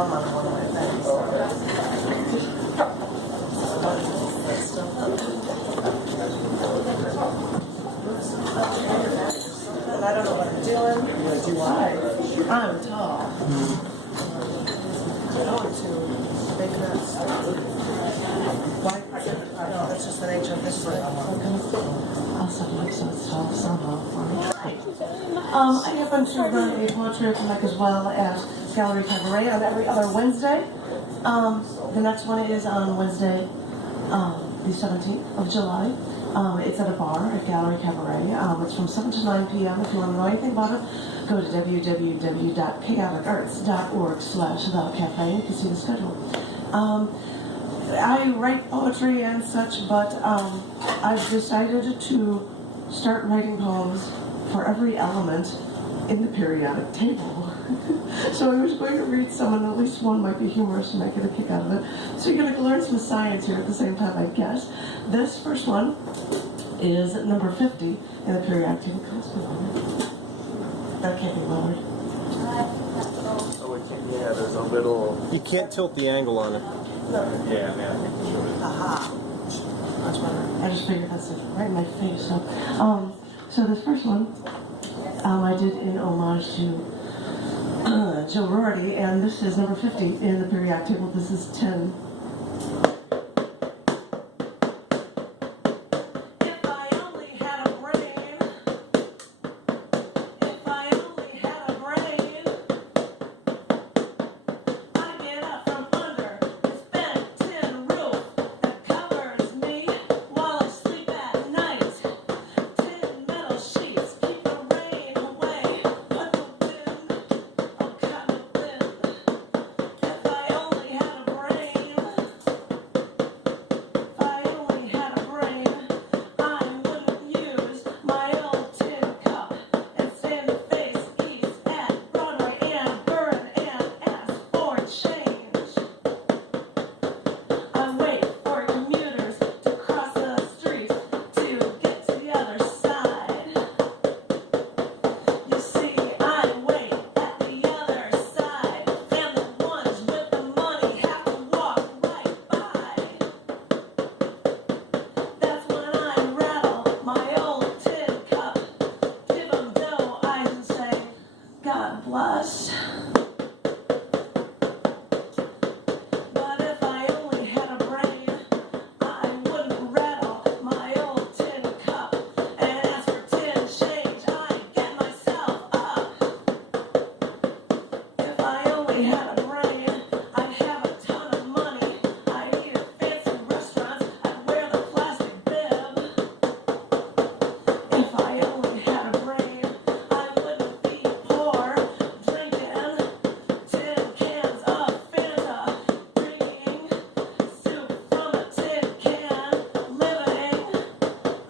thumb on one of my things. And I don't know what I'm doing. I'm tall. I'm going to make that stuff. Why? No, that's just the nature of this thing. Also, so it's tall somehow for me. I happen to run a poetry open mic as well as Gallery Cabaret on every other Wednesday. The next one is on Wednesday, the 17th of July. It's at a bar at Gallery Cabaret. It's from 7 to 9 p.m. If you want to know anything about it, go to www.chaoticarts.org/thecafe and you can see the schedule. I write poetry and such, but I've decided to start writing poems for every element in the periodic table. So I was going to read some, and at least one might be humorous and I get a kick out of it. So you're going to learn some science here at the same time, I guess. This first one is number 50 in the periodic table. Can I spin on it? That can't be lowered. Oh, yeah, there's a little... You can't tilt the angle on it. No. Yeah. Aha. Much better. I just figured that's right in my face. So this first one I did in homage to Joe Rorty, and this is number 50 in the periodic table. This is 10. If I only had a brain, if I only had a brain, I'd get up from under this bent tin roof that covers me while I sleep at night. Tin metal sheets keep the rain away, but the wind, oh cotton wind. If I only had a brain, if I only had a brain, I wouldn't use my old tin cup and stand and face east at Broadway and burn and ask for change. I wait for commuters to cross the street to get to the other side. You see, I wait at the other side, and the ones with the money have to walk right by. That's when I rattle my old tin cup, give 'em dough eyes and say, God bless. But if I only had a brain, I wouldn't rattle my old tin cup and ask for tin change. I'd get myself up. If I only had a brain, I'd have a ton of money. I'd eat at fancy restaurants. I'd wear the plastic bib. If I only had a brain, I wouldn't be poor, drinking tin cans of Fanta, bringing soup from a tin can, living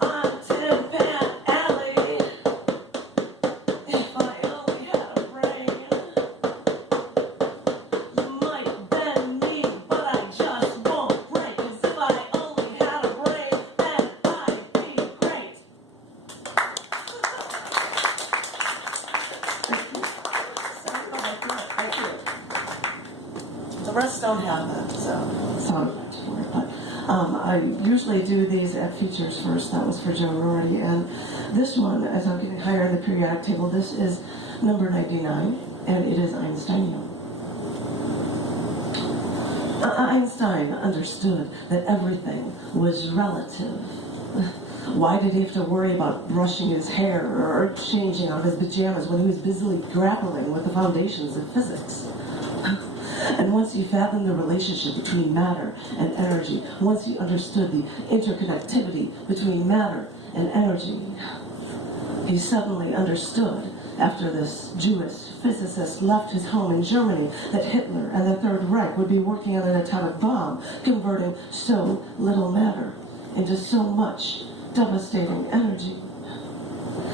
on Tin Pan Alley. If I only had a brain, you might bend me, but I just won't break. 'Cause if I only had a brain, then I'd be great. Thank you. The rest don't have that, so I'm not too worried. But I usually do these at features first. That was for Joe Rorty, and this one, as I'm getting higher in the periodic table, this is number 99, and it is Einsteinian. Einstein understood that everything was relative. Why did he have to worry about brushing his hair or changing out of his pajamas when he was busily grappling with the foundations of physics? And once he fathomed the relationship between matter and energy, once he understood the interconnectivity between matter and energy, he suddenly understood, after this Jewish physicist left his home in Germany, that Hitler and the Third Reich would be working on an atomic bomb, converting so little matter into so much devastating energy.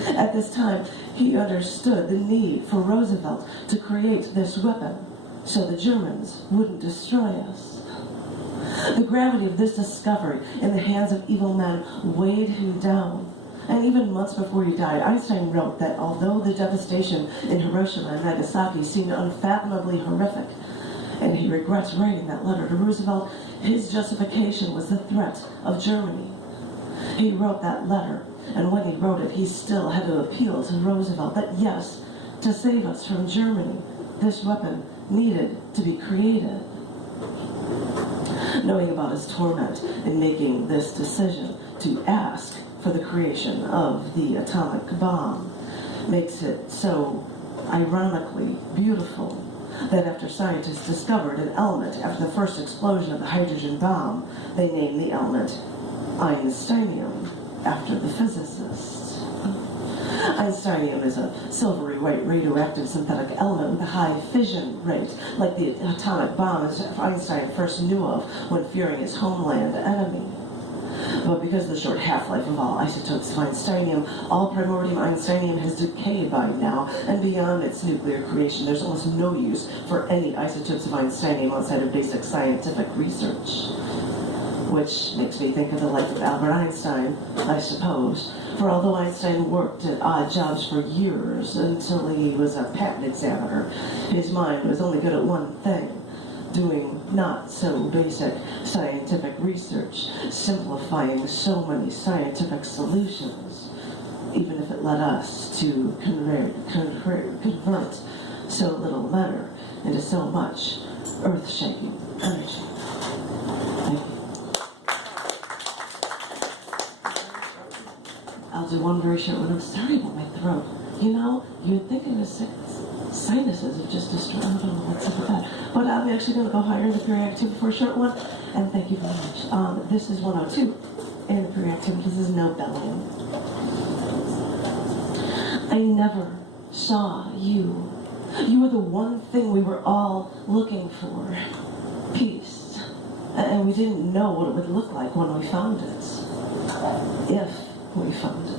At this time, he understood the need for Roosevelt to create this weapon so the Germans wouldn't destroy us. The gravity of this discovery in the hands of evil men weighed him down. And even months before he died, Einstein wrote that although the devastation in Hiroshima and Nagasaki seemed unfathomably horrific, And he regrets writing that letter to Roosevelt. His justification was the threat of Germany. He wrote that letter, and when he wrote it, he still had to appeal to Roosevelt that yes, to save us from Germany, this weapon needed to be created. Knowing about his torment in making this decision to ask for the creation of the atomic bomb makes it so ironically beautiful that after scientists discovered an element after the first explosion of the hydrogen bomb, they named the element Einsteinium after the physicist. Einsteinium is a silvery white radioactive synthetic element with a high fission rate, like the atomic bomb as Einstein first knew of when fearing his homeland enemy. But because of the short half-life of all isotopes of Einsteinium, all primordium Einsteinium has decayed by now, and beyond its nuclear creation, there's almost no use for any isotopes of Einsteinium outside of basic scientific research. Which makes me think of the life of Albert Einstein, I suppose. For although Einstein worked at odd jobs for years until he was a patent examiner, his mind was only good at one thing: doing not so basic scientific research, simplifying so many scientific solutions, even if it led us to convert so little matter into so much earth-shaking energy. Thank you. I'll do one very short one. I'm sorry about my throat. You know, you'd think of his sinuses have just destroyed. I don't know what's up with that. But I'm actually going to go higher in the periactivity for a short one. And thank you very much. This is 102 in the periactivity. This is no bellying. I never saw you. You were the one thing we were all looking for. Peace. And we didn't know what it would look like when we found it. If we found it.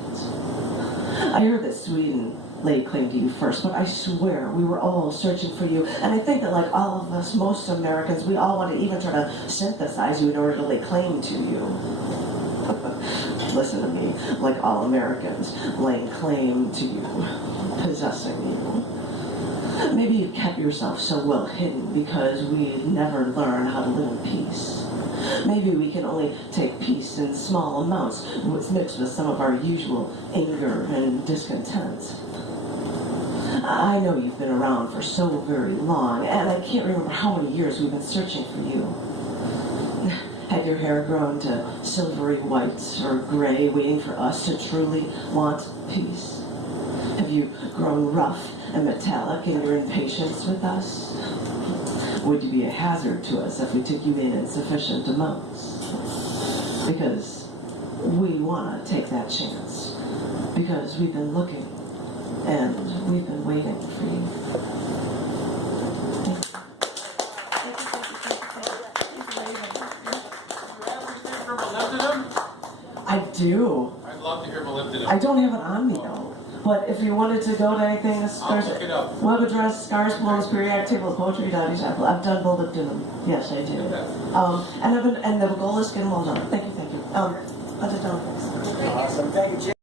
I heard that Sweden laid claim to you first, but I swear we were all searching for you. And I think that like all of us, most Americans, we all want to even try to synthesize you in order to lay claim to you. Listen to me, like all Americans, laying claim to you, possessing you. Maybe you kept yourself so well hidden because we never learned how to live in peace. Maybe we can only take peace in small amounts, mixed with some of our usual anger and discontent. I know you've been around for so very long, and I can't remember how many years we've been searching for you. Had your hair grown to silvery white or gray, waiting for us to truly want peace? Have you grown rough and metallic in your impatience with us? Would you be a hazard to us if we took you in sufficient amounts? Because we want to take that chance. Because we've been looking and we've been waiting for you. I do. I'd love to hear molybdenum. I don't have it on me though. But if you wanted to go to anything, I'll look it up. web address, scars, poems, periactive, poetry, I've done both of them. Yes, I do. And the goal is getting well done. Thank you. I did done. Awesome. Thank you, Jim.